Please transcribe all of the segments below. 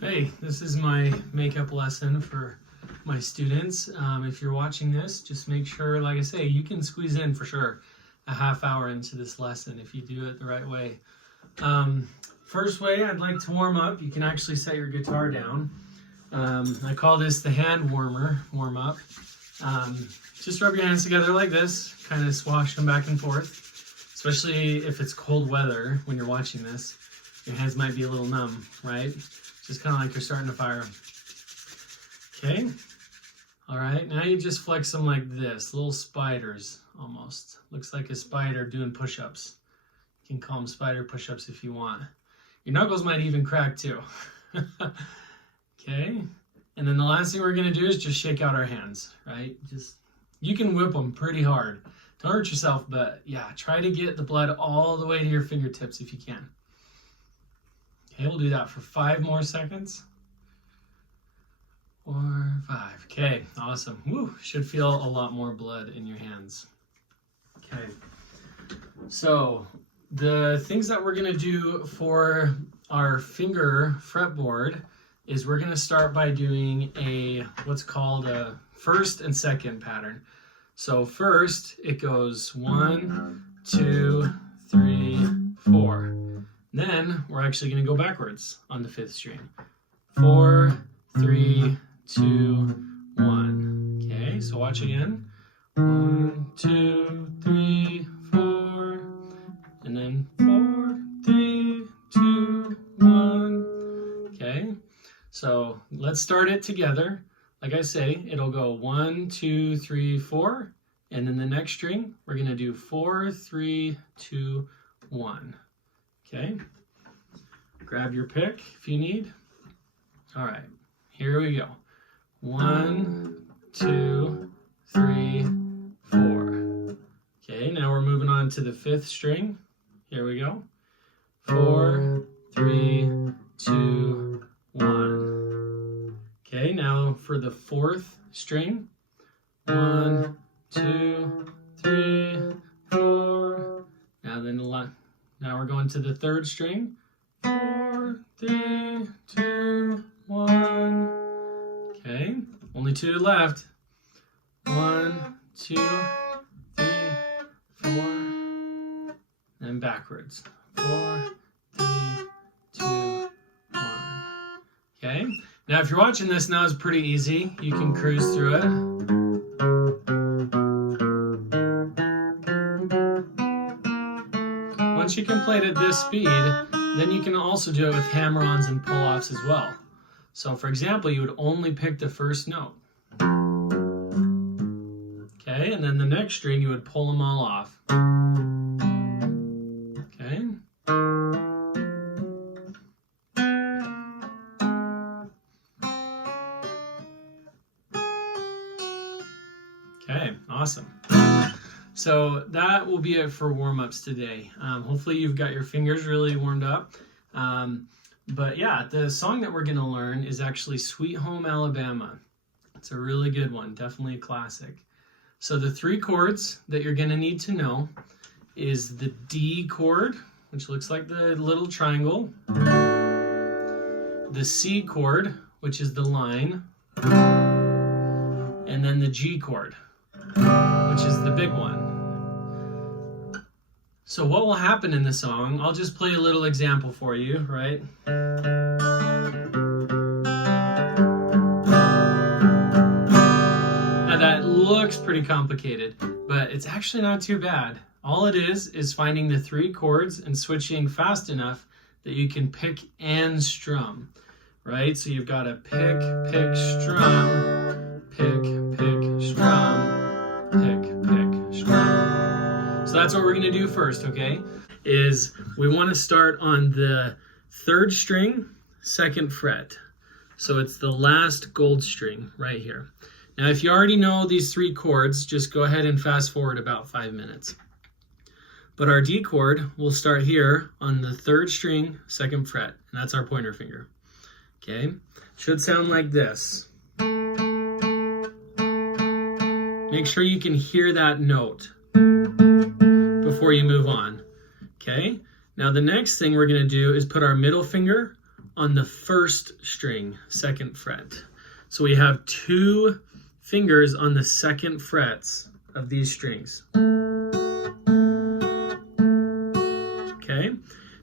Hey, this is my makeup lesson for my students. If you're watching this, just make sure, like I say, you can squeeze in for sure a half hour into this lesson if you do it the right way. First way I'd like to warm up, you can actually set your guitar down. I call this the hand warm up. Just rub your hands together like this, kind of swash them back and forth, especially if it's cold weather when you're watching this. Your hands might be a little numb, right? Just kind of like you're starting to fire. Okay. All right. Now you just flex them like this, little spiders almost. Looks like a spider doing push-ups. You can call them spider push-ups if you want. Your knuckles might even crack too. Okay. And then the last thing we're going to do is just shake out our hands, right? You can whip them pretty hard. Don't hurt yourself, but yeah, try to get the blood all the way to your fingertips if you can. Okay, we'll do that for 5 more seconds. 4, 5. Okay, awesome. Woo, should feel a lot more blood in your hands. Okay, so the things that we're going to do for our finger fretboard is we're going to start by doing what's called a first and second pattern. So first it goes 1, 2, 3, 4. Then we're actually going to go backwards on the 5th string. 4, 3, 2, 1. Okay, so watch again. 1, 2, 3, 4. And then 4, 3, 2, 1. Okay, so let's start it together. Like I say, it'll go 1, 2, 3, 4. And then the next string, we're going to do 4, 3, 2, 1. Okay, grab your pick if you need. All right, here we go. 1, 2, 3, 4. Okay, now we're moving on to the 5th string. Here we go. 4, 3, 2, 1. Okay, now for the 4th string. 1, 2, 3, 4. Now we're going to the 3rd string. 4, 3, 2, 1. Okay, only 2 left. 1, 2, 3, 4. And backwards. 4, 3, 2, 1. Okay, now if you're watching this now, it's pretty easy. You can cruise through it. Once you can play it at this speed, then you can also do it with hammer-ons and pull-offs as well. So for example, you would only pick the first note. Okay, and then the next string you would pull them all off. Okay. Okay, awesome. So that will be it for warm-ups today. Hopefully you've got your fingers really warmed up. But yeah, the song that we're going to learn is actually Sweet Home Alabama. It's a really good one, definitely a classic. So the 3 chords that you're going to need to know is the D chord, which looks like the little triangle, the C chord, which is the line, and then the G chord, which is the big one. So what will happen in the song, I'll just play a little example for you, right? Now that looks pretty complicated, but it's actually not too bad. All it is finding the 3 chords and switching fast enough that you can pick and strum, right? So you've got to pick, pick, strum, pick, pick, strum, pick, pick, strum. So that's what we're going to do first, okay? Is we want to start on the 3rd string, 2nd fret. So it's the last gold string right here. Now, if you already know these 3 chords, just go ahead and fast forward about 5 minutes. But our D chord will start here on the 3rd string, 2nd fret, and that's our pointer finger. Okay? Should sound like this. Make sure you can hear that note before you move on. Okay? Now the next thing we're going to do is put our middle finger on the first string, 2nd fret. So we have 2 fingers on the 2nd frets of these strings. Okay,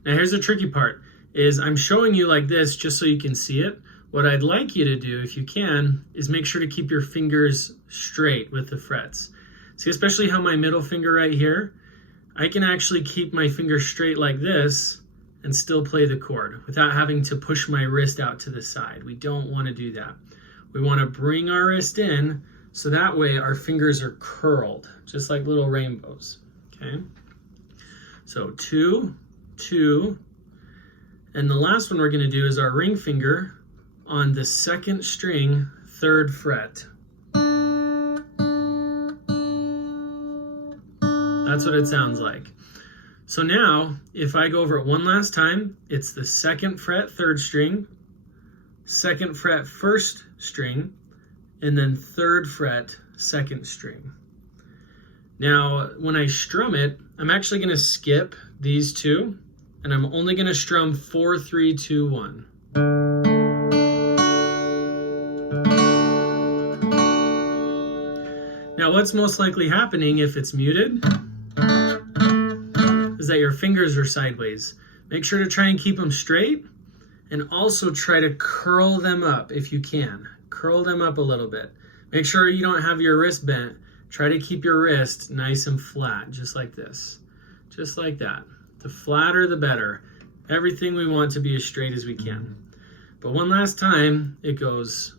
now here's the tricky part, is I'm showing you like this just so you can see it. What I'd like you to do, if you can, is make sure to keep your fingers straight with the frets. See, especially how my middle finger right here, I can actually keep my finger straight like this and still play the chord without having to push my wrist out to the side. We don't want to do that. We want to bring our wrist in so that way our fingers are curled, just like little rainbows, okay? So 2, 2, and the last one we're going to do is our ring finger on the 2nd string, 3rd fret. That's what it sounds like. So now, if I go over it one last time, it's the 2nd fret, 3rd string, 2nd fret, 1st string, and then 3rd fret, 2nd string. Now, when I strum it, I'm actually going to skip these 2, and I'm only going to strum 4, 3, 2, 1. Now, what's most likely happening if it's muted is that your fingers are sideways. Make sure to try and keep them straight, and also try to curl them up if you can. Curl them up a little bit. Make sure you don't have your wrist bent. Try to keep your wrist nice and flat, just like this. Just like that. The flatter, the better. Everything we want to be as straight as we can. But one last time, it goes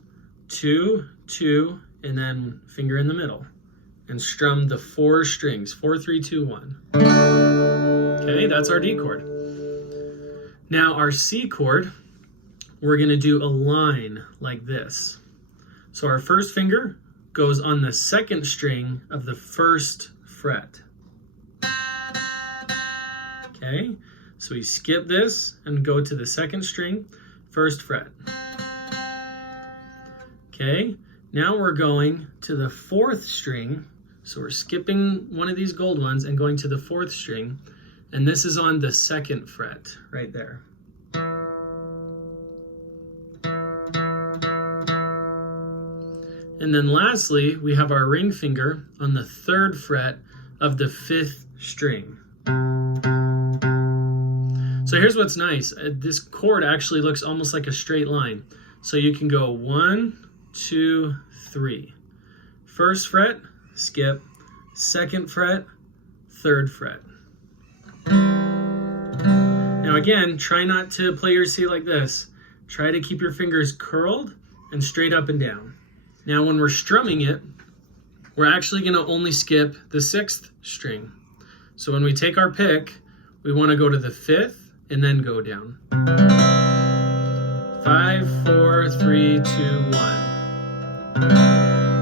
2, 2, and then finger in the middle. And strum the 4 strings, 4, 3, 2, 1. Okay, that's our D chord. Now our C chord, we're gonna do a line like this. So our first finger goes on the 2nd string of the 1st fret. Okay, so we skip this and go to the 2nd string, 1st fret. Okay, now we're going to the 4th string. So we're skipping one of these gold ones and going to the 4th string, and this is on the 2nd fret right there. And then lastly, we have our ring finger on the 3rd fret of the 5th string. So here's what's nice. This chord actually looks almost like a straight line. So you can go 1, 2, 3. 1st fret, skip, 2nd fret, 3rd fret. Now again, try not to play your C like this. Try to keep your fingers curled and straight up and down. Now when we're strumming it, we're actually going to only skip the 6th string. So when we take our pick, we want to go to the 5th and then go down. 5, 4, 3, 2, 1.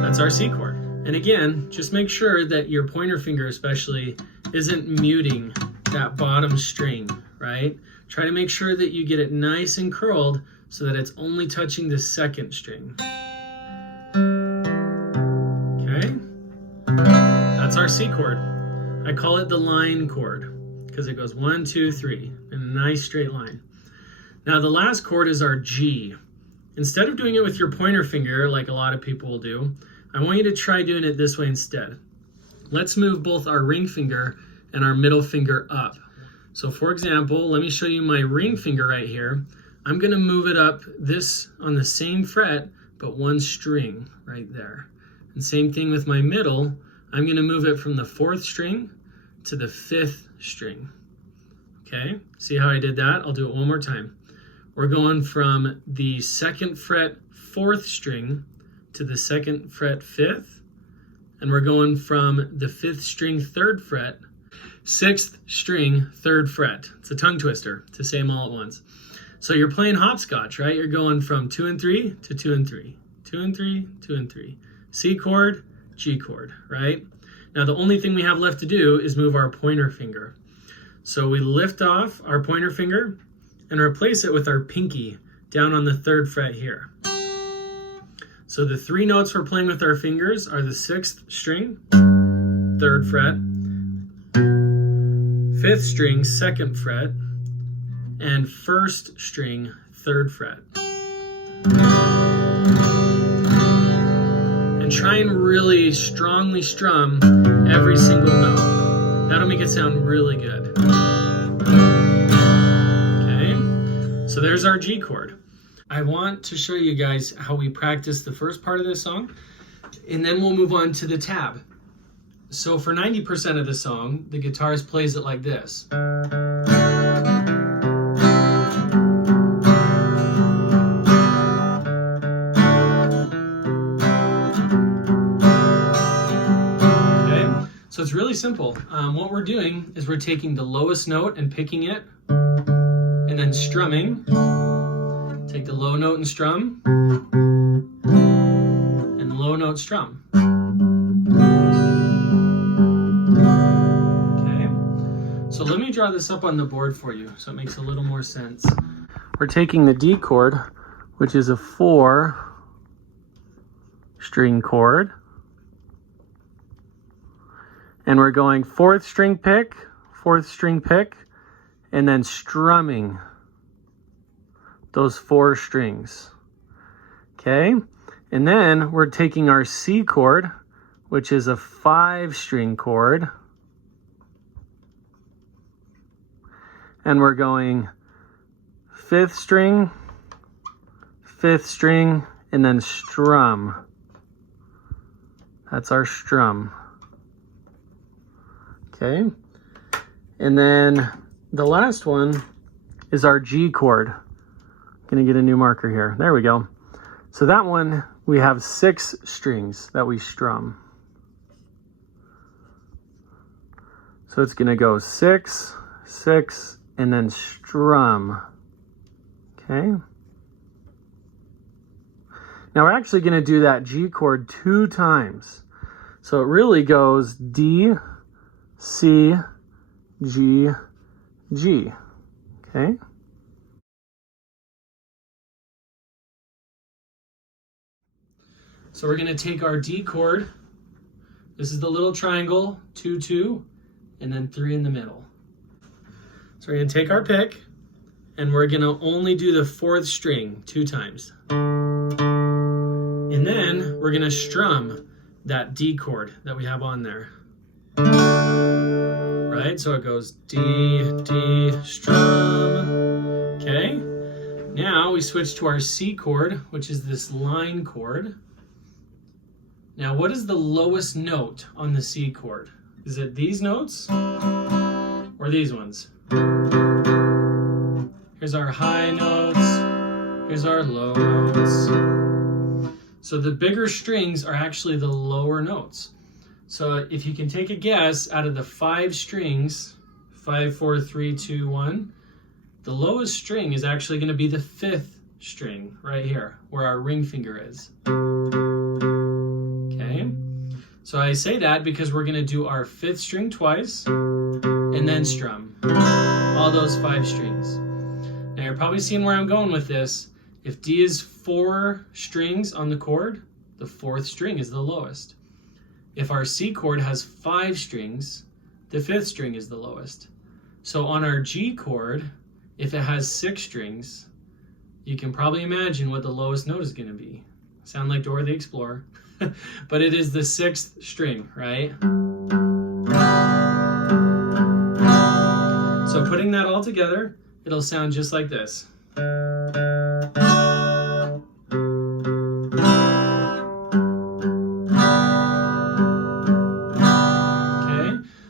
That's our C chord. And again, just make sure that your pointer finger especially isn't muting that bottom string, right? Try to make sure that you get it nice and curled so that it's only touching the 2nd string. Okay? That's our C chord. I call it the line chord because it goes 1, 2, 3 in a nice straight line. Now the last chord is our G. Instead of doing it with your pointer finger like a lot of people will do, I want you to try doing it this way instead. Let's move both our ring finger and our middle finger up. So for example, let me show you my ring finger right here. I'm gonna move it up this on the same fret, but 1 string right there. And same thing with my middle. I'm gonna move it from the 4th string to the 5th string. Okay, see how I did that? I'll do it one more time. We're going from the 2nd fret, 4th string to the 2nd fret, 5th, and we're going from the 5th string, 3rd fret, 6th string, 3rd fret. It's a tongue twister to say them all at once. So you're playing hopscotch, right? You're going from 2 and 3 to 2 and 3, 2 and 3, 2 and 3. C chord, G chord, right? Now the only thing we have left to do is move our pointer finger. So we lift off our pointer finger and replace it with our pinky down on the 3rd fret here. So the 3 notes we're playing with our fingers are the 6th string, 3rd fret, 5th string, 2nd fret, and 1st string, 3rd fret. And try and really strongly strum every single note. That'll make it sound really good. Okay, so there's our G chord. I want to show you guys how we practice the first part of this song, and then we'll move on to the tab. So for 90% of the song, the guitarist plays it like this. So it's really simple. What we're doing is we're taking the lowest note and picking it, and then strumming. Take the low note and strum, and the low note strum. Okay, so let me draw this up on the board for you so it makes a little more sense. We're taking the D chord, which is a 4-string chord, and we're going 4th string pick, 4th string pick, and then strumming those 4 strings. Okay, and then we're taking our C chord, which is a 5-string chord, and we're going 5th string, 5th string, and then strum. That's our strum. Okay, and then the last one is our G chord. I'm gonna get a new marker here. There we go. So that one, we have 6 strings that we strum. So it's gonna go 6, 6, and then strum. Okay. Now we're actually gonna do that G chord 2 times. So it really goes D, C, G, G, okay? So we're gonna take our D chord. This is the little triangle, 2, 2, and then 3 in the middle. So we're gonna take our pick, and we're gonna only do the 4th string 2 times. And then we're gonna strum that D chord that we have on there. Right, so it goes D, D, strum. Okay, now we switch to our C chord, which is this line chord. Now, what is the lowest note on the C chord? Is it these notes or these ones? Here's our high notes, here's our low notes. So the bigger strings are actually the lower notes. So if you can take a guess, out of the 5 strings, 5, 4, 3, 2, 1, the lowest string is actually going to be the 5th string right here, where our ring finger is. Okay, so I say that because we're going to do our 5th string twice, and then strum all those 5 strings. Now you're probably seeing where I'm going with this. If D is 4 strings on the chord, the 4th string is the lowest. If our C chord has 5 strings, the 5th string is the lowest. So on our G chord, if it has 6 strings, you can probably imagine what the lowest note is going to be. Sound like Dora the Explorer. But it is the 6th string, right? So putting that all together, it'll sound just like this.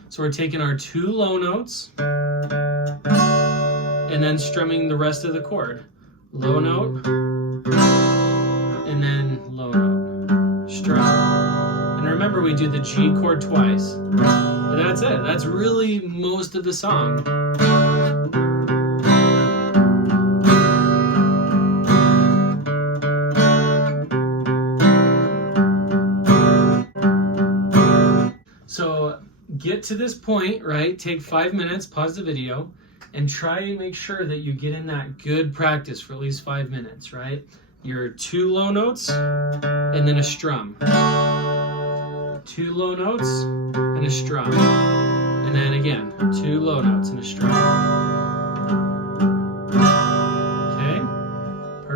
So we're taking our 2 low notes and then strumming the rest of the chord. Low note, and then low note, strum. And remember, we do the G chord twice. But that's it. That's really most of the song. So get to this point, right? Take 5 minutes, pause the video, and try and make sure that you get in that good practice for at least 5 minutes, right? Your 2 low notes and then a strum. 2 low notes and a strum. And then again, 2 low notes and a strum. Okay?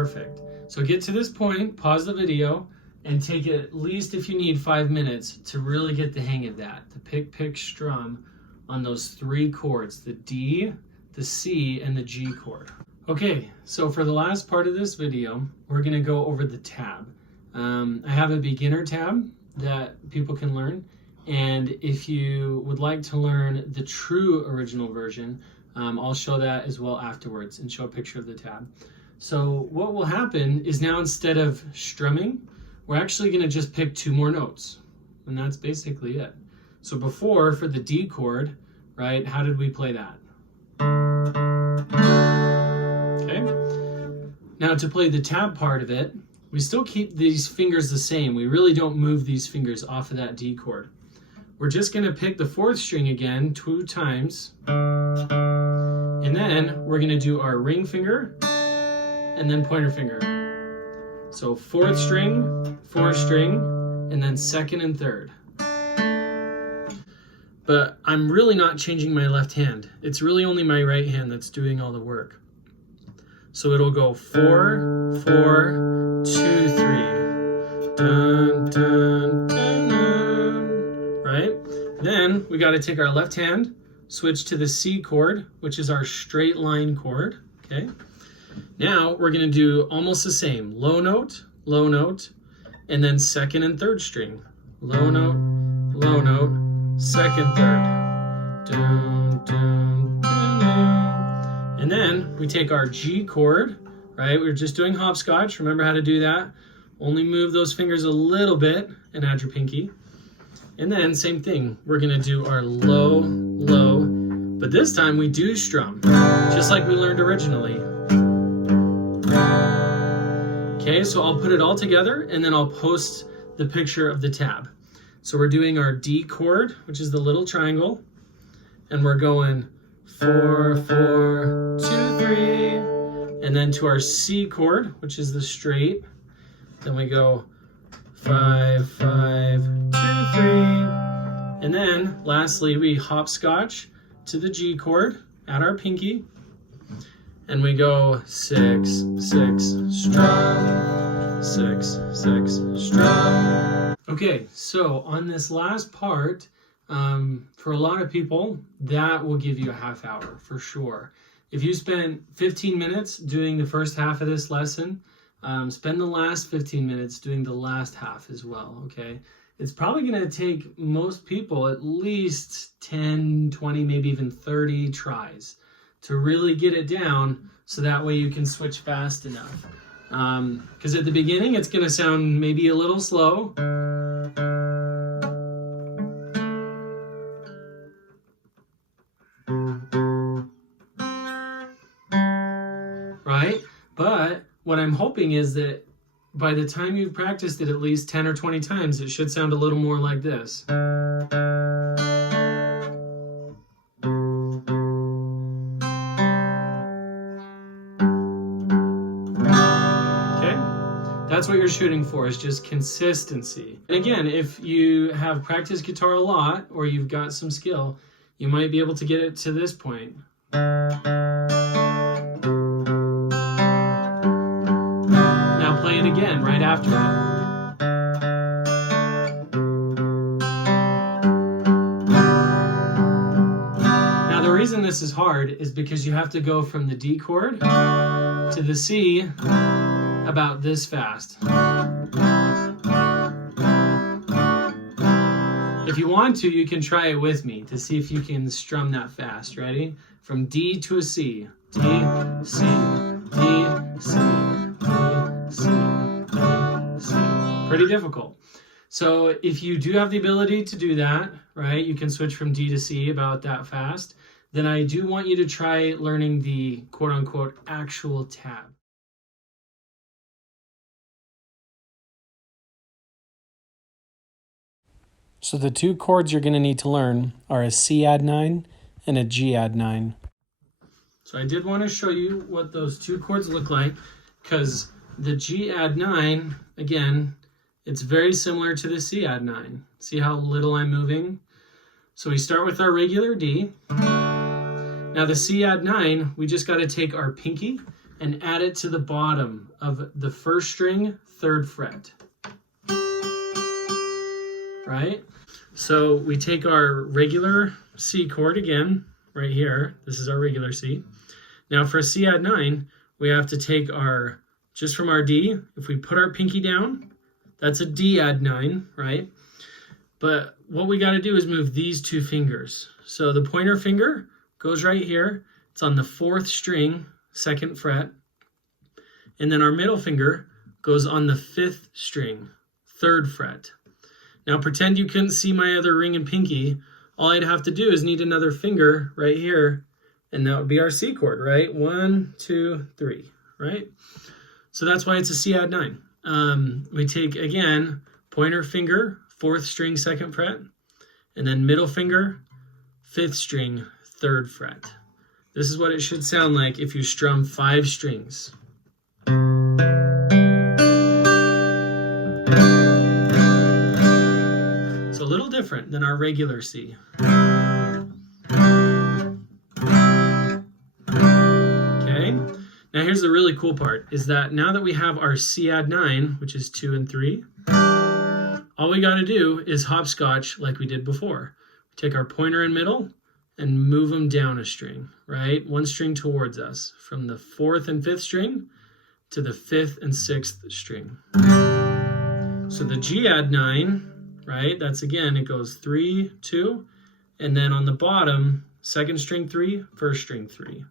Perfect. So get to this point, pause the video, and take at least, if you need, 5 minutes to really get the hang of that. The pick, strum on those 3 chords, the D, the C, and the G chord. Okay, so for the last part of this video, we're gonna go over the tab. I have a beginner tab that people can learn, and if you would like to learn the true original version, I'll show that as well afterwards and show a picture of the tab. So what will happen is now instead of strumming, we're actually gonna just pick 2 more notes, and that's basically it. So before, for the D chord, right, how did we play that? Okay. Now to play the tab part of it, we still keep these fingers the same. We really don't move these fingers off of that D chord. We're just gonna pick the 4th string again 2 times, and then we're gonna do our ring finger and then pointer finger. So 4th string, 4th string, and then 2nd and 3rd. But I'm really not changing my left hand. It's really only my right hand that's doing all the work. So it'll go 4, 4, 2, 3. Dun, dun, dun, dun. Right? Then we got to take our left hand, switch to the C chord, which is our straight line chord. Okay. Now we're going to do almost the same. Low note, and then 2nd and 3rd string. Low note, 2nd, 3rd. Dun, dun, dun, dun. And then we take our G chord, right? We're just doing hopscotch. Remember how to do that. Only move those fingers a little bit and add your pinky. And then same thing. We're going to do our low, but this time we do strum, just like we learned originally. Okay, so I'll put it all together and then I'll post the picture of the tab. So we're doing our D chord, which is the little triangle, and we're going 4, 4, 2, 3, and then to our C chord, which is the straight. Then we go 5, 5, 2, 3, and then lastly we hopscotch to the G chord, add our pinky, and we go 6, 6, strum, 6, 6, strum. Okay, so on this last part, for a lot of people, that will give you a half hour for sure. If you spent 15 minutes doing the first half of this lesson, spend the last 15 minutes doing the last half as well, okay? It's probably gonna take most people at least 10, 20, maybe even 30 tries to really get it down so that way you can switch fast enough. Because at the beginning, it's gonna sound maybe a little slow. Right? But what I'm hoping is that by the time you've practiced it at least 10 or 20 times, it should sound a little more like this. That's what you're shooting for, is just consistency. And again, if you have practiced guitar a lot or you've got some skill, you might be able to get it to this point. Now play it again right after it. Now the reason this is hard is because you have to go from the D chord to the C about this fast. If you want to, you can try it with me to see if you can strum that fast. Ready? From D to a C. D, C, D, C, D, C, D, C. Pretty difficult. So if you do have the ability to do that, right, you can switch from D to C about that fast, then I do want you to try learning the quote-unquote actual tab. So the 2 chords you're going to need to learn are a C add 9 and a G add 9. So I did want to show you what those 2 chords look like, because the G add 9, again, it's very similar to the C add 9. See how little I'm moving? So we start with our regular D. Now the C add 9, we just got to take our pinky and add it to the bottom of the first string, 3rd fret. Right? So we take our regular C chord again, right here. This is our regular C. Now for a C add 9, we have to take our, just from our D, if we put our pinky down, that's a D add 9, right? But what we got to do is move these 2 fingers. So the pointer finger goes right here. It's on the 4th string, 2nd fret. And then our middle finger goes on the 5th string, 3rd fret. Now pretend you couldn't see my other ring and pinky. All I'd have to do is need another finger right here, and that would be our C chord, right? 1, 2, 3, right? So that's why it's a C add 9. We take, again, pointer finger, 4th string, 2nd fret, and then middle finger, 5th string, 3rd fret. This is what it should sound like if you strum 5 strings. A little different than our regular C. Okay, now here's the really cool part, is that now that we have our C add 9, which is 2 and 3, all we got to do is hopscotch like we did before. Take our pointer and middle and move them down a string, right? 1 string towards us, from the 4th and 5th string to the 5th and 6th string. So the G add 9, right? That's, again, it goes 3, 2, and then on the bottom, 2nd string 3, 1st string 3.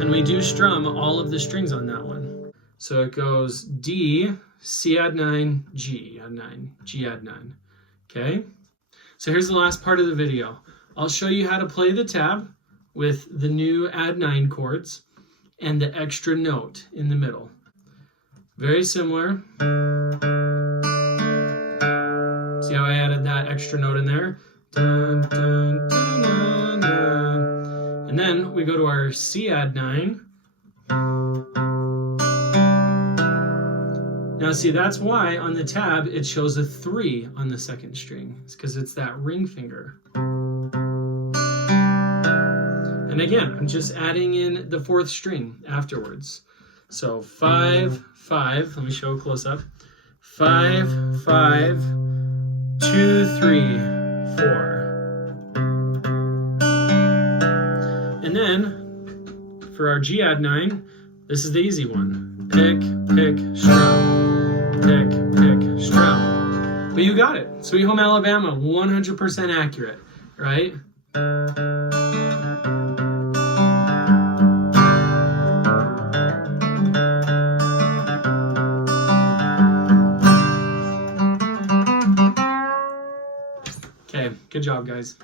And we do strum all of the strings on that one. So it goes D, C add 9, G add 9, G add 9. Okay? So here's the last part of the video. I'll show you how to play the tab with the new add 9 chords and the extra note in the middle. Very similar. See how I added that extra note in there? Dun, dun, dun, dun, dun. And then we go to our C add 9. Now see, that's why on the tab it shows a 3 on the 2nd string. It's because it's that ring finger. And again, I'm just adding in the 4th string afterwards. So 5, 5, let me show a close up. 5, 5, 2, 3, 4. And then for our G add 9, this is the easy one. Pick, pick, strum. Pick, pick, strum. But you got it. Sweet Home Alabama, 100% accurate, right? Okay, good job, guys.